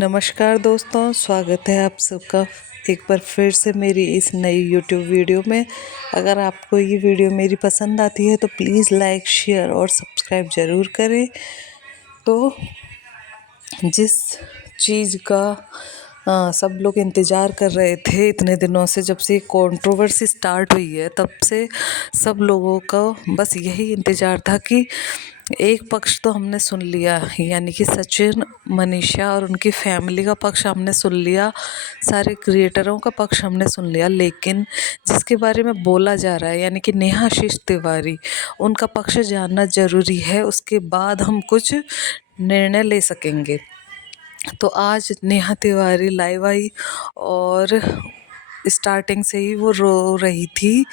नमस्कार दोस्तों, स्वागत है आप सबका एक बार फिर से मेरी इस नई यूट्यूब वीडियो में। अगर आपको ये वीडियो मेरी पसंद आती है तो प्लीज़ लाइक, शेयर और सब्सक्राइब ज़रूर करें। तो जिस चीज़ का सब लोग इंतज़ार कर रहे थे इतने दिनों से, जब से कंट्रोवर्सी स्टार्ट हुई है तब से सब लोगों का बस यही इंतज़ार था कि एक पक्ष तो हमने सुन लिया, यानी कि सचिन, मनीषा और उनकी फैमिली का पक्ष हमने सुन लिया, सारे क्रिएटरों का पक्ष हमने सुन लिया, लेकिन जिसके बारे में बोला जा रहा है यानी कि नेहा आशीष तिवारी, उनका पक्ष जानना ज़रूरी है। उसके बाद हम कुछ निर्णय ले सकेंगे। तो आज नेहा तिवारी लाइव आई और स्टार्टिंग से ही वो रो रही थी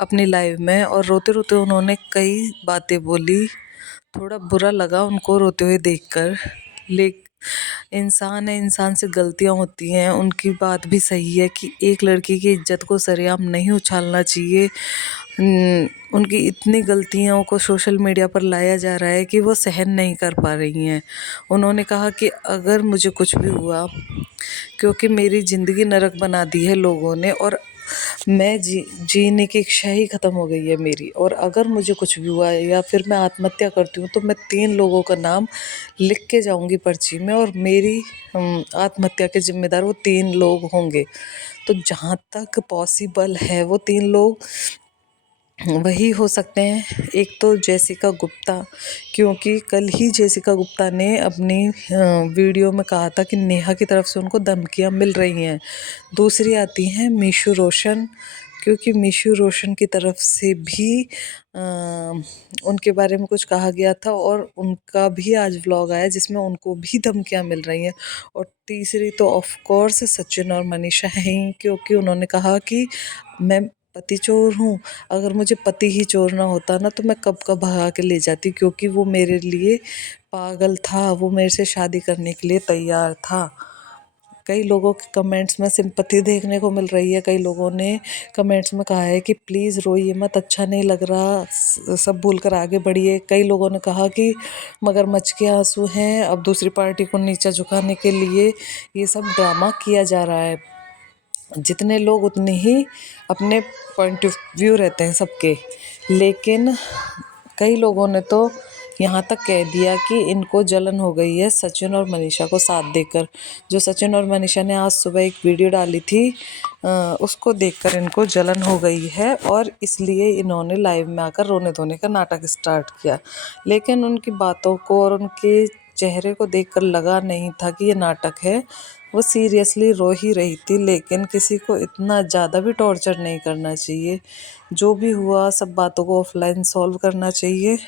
अपनी लाइव में, और रोते रोते उन्होंने कई बातें बोली। थोड़ा बुरा लगा उनको रोते हुए देखकर, लेकिन इंसान है, इंसान से गलतियां होती हैं। उनकी बात भी सही है कि एक लड़की की इज्जत को सरेआम नहीं उछालना चाहिए। उनकी इतनी गलतियों को सोशल मीडिया पर लाया जा रहा है कि वो सहन नहीं कर पा रही हैं। उन्होंने कहा कि अगर मुझे कुछ भी हुआ, क्योंकि मेरी ज़िंदगी नरक बना दी है लोगों ने, और मैं जीने की इच्छा ही ख़त्म हो गई है मेरी, और अगर मुझे कुछ भी हुआ या फिर मैं आत्महत्या करती हूँ तो मैं 3 लोगों का नाम लिख के जाऊँगी पर्ची में, और मेरी आत्महत्या के ज़िम्मेदार वो 3 लोग होंगे। तो जहाँ तक पॉसिबल है वो 3 लोग वही हो सकते हैं। एक तो जेसिका गुप्ता, क्योंकि कल ही जेसिका गुप्ता ने अपनी वीडियो में कहा था कि नेहा की तरफ से उनको धमकियां मिल रही हैं। दूसरी आती हैं मीशू रोशन, क्योंकि मीशू रोशन की तरफ से भी उनके बारे में कुछ कहा गया था, और उनका भी आज व्लॉग आया जिसमें उनको भी धमकियां मिल रही हैं। और तीसरी तो ऑफ कोर्स सचिन और मनीषा हैं, क्योंकि उन्होंने कहा कि मैं पति चोर हूँ। अगर मुझे पति ही चोर ना होता ना तो मैं कब का भगा के ले जाती, क्योंकि वो मेरे लिए पागल था, वो मेरे से शादी करने के लिए तैयार था। कई लोगों के कमेंट्स में सिंपैथी देखने को मिल रही है। कई लोगों ने कमेंट्स में कहा है कि प्लीज़ रोइए मत, अच्छा नहीं लग रहा, सब भूल कर आगे बढ़िए। कई लोगों ने कहा कि मगरमच्छ के आंसू हैं, अब दूसरी पार्टी को नीचा झुकाने के लिए ये सब ड्रामा किया जा रहा है। जितने लोग उतने ही अपने पॉइंट ऑफ व्यू रहते हैं सबके, लेकिन कई लोगों ने तो यहाँ तक कह दिया कि इनको जलन हो गई है सचिन और मनीषा को साथ देकर। जो सचिन और मनीषा ने आज सुबह एक वीडियो डाली थी, उसको देखकर इनको जलन हो गई है, और इसलिए इन्होंने लाइव में आकर रोने धोने का नाटक स्टार्ट किया। लेकिन उनकी बातों को और उनके चेहरे को देखकर लगा नहीं था कि ये नाटक है। वो सीरियसली रो ही रही थी, लेकिन किसी को इतना ज़्यादा भी टॉर्चर नहीं करना चाहिए। जो भी हुआ सब बातों को ऑफलाइन सॉल्व करना चाहिए।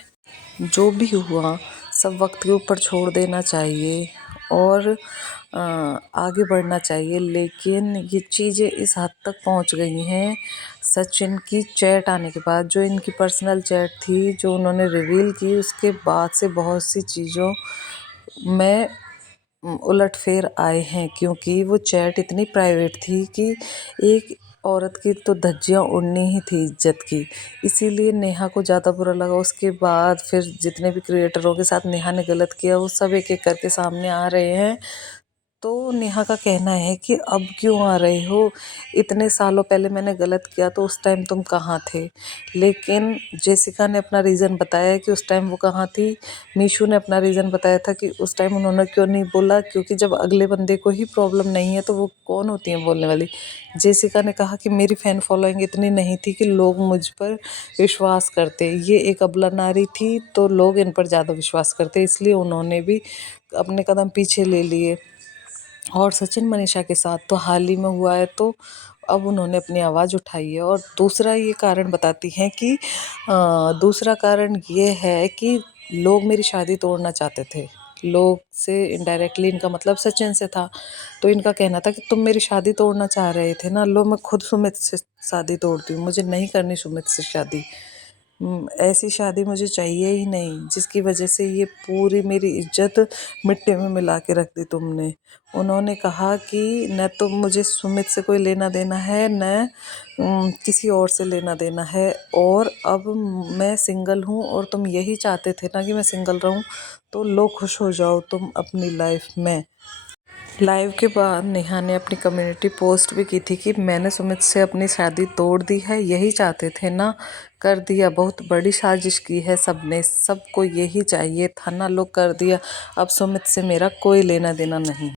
जो भी हुआ सब वक्त के ऊपर छोड़ देना चाहिए और आगे बढ़ना चाहिए। लेकिन ये चीज़ें इस हद तक पहुंच गई हैं सचिन की चैट आने के बाद, जो इनकी पर्सनल चैट थी जो उन्होंने रिवील की, उसके बाद से बहुत सी चीज़ों में उलटफेर आए हैं। क्योंकि वो चैट इतनी प्राइवेट थी कि एक औरत की तो धज्जियाँ उड़नी ही थी इज्जत की, इसीलिए नेहा को ज़्यादा बुरा लगा। उसके बाद फिर जितने भी क्रिएटरों के साथ नेहा ने गलत किया वो सब एक एक करके सामने आ रहे हैं। तो नेहा का कहना है कि अब क्यों आ रहे हो, इतने सालों पहले मैंने गलत किया तो उस टाइम तुम कहाँ थे। लेकिन जेसिका ने अपना रीज़न बताया कि उस टाइम वो कहाँ थी। मीशू ने अपना रीज़न बताया था कि उस टाइम उन्होंने क्यों नहीं बोला, क्योंकि जब अगले बंदे को ही प्रॉब्लम नहीं है तो वो कौन होती है बोलने वाली। जेसिका ने कहा कि मेरी फ़ैन फॉलोइंग इतनी नहीं थी कि लोग मुझ पर विश्वास करते, ये एक अबला नारी थी तो लोग इन पर ज़्यादा विश्वास करते, इसलिए उन्होंने भी अपने कदम पीछे ले लिए। और सचिन मनीषा के साथ तो हाल ही में हुआ है, तो अब उन्होंने अपनी आवाज़ उठाई है। और दूसरा ये कारण बताती हैं कि दूसरा कारण ये है कि लोग मेरी शादी तोड़ना चाहते थे। लोग से इनडायरेक्टली इनका मतलब सचिन से था। तो इनका कहना था कि तुम मेरी शादी तोड़ना चाह रहे थे ना, लो मैं खुद सुमित से शादी तोड़ती हूँ, मुझे नहीं करनी सुमित से शादी। ऐसी शादी मुझे चाहिए ही नहीं, जिसकी वजह से ये पूरी मेरी इज्जत मिट्टी में मिला के रख दी तुमने। उन्होंने कहा कि न तो मुझे सुमित से कोई लेना देना है, न किसी और से लेना देना है, और अब मैं सिंगल हूँ और तुम यही चाहते थे ना कि मैं सिंगल रहूँ, तो लो खुश हो जाओ तुम अपनी लाइफ में। लाइव के बाद नेहा ने अपनी कम्युनिटी पोस्ट भी की थी कि मैंने सुमित से अपनी शादी तोड़ दी है, यही चाहते थे ना, कर दिया, बहुत बड़ी साजिश की है सबने, सबको यही चाहिए था ना, लोग कर दिया, अब सुमित से मेरा कोई लेना देना नहीं।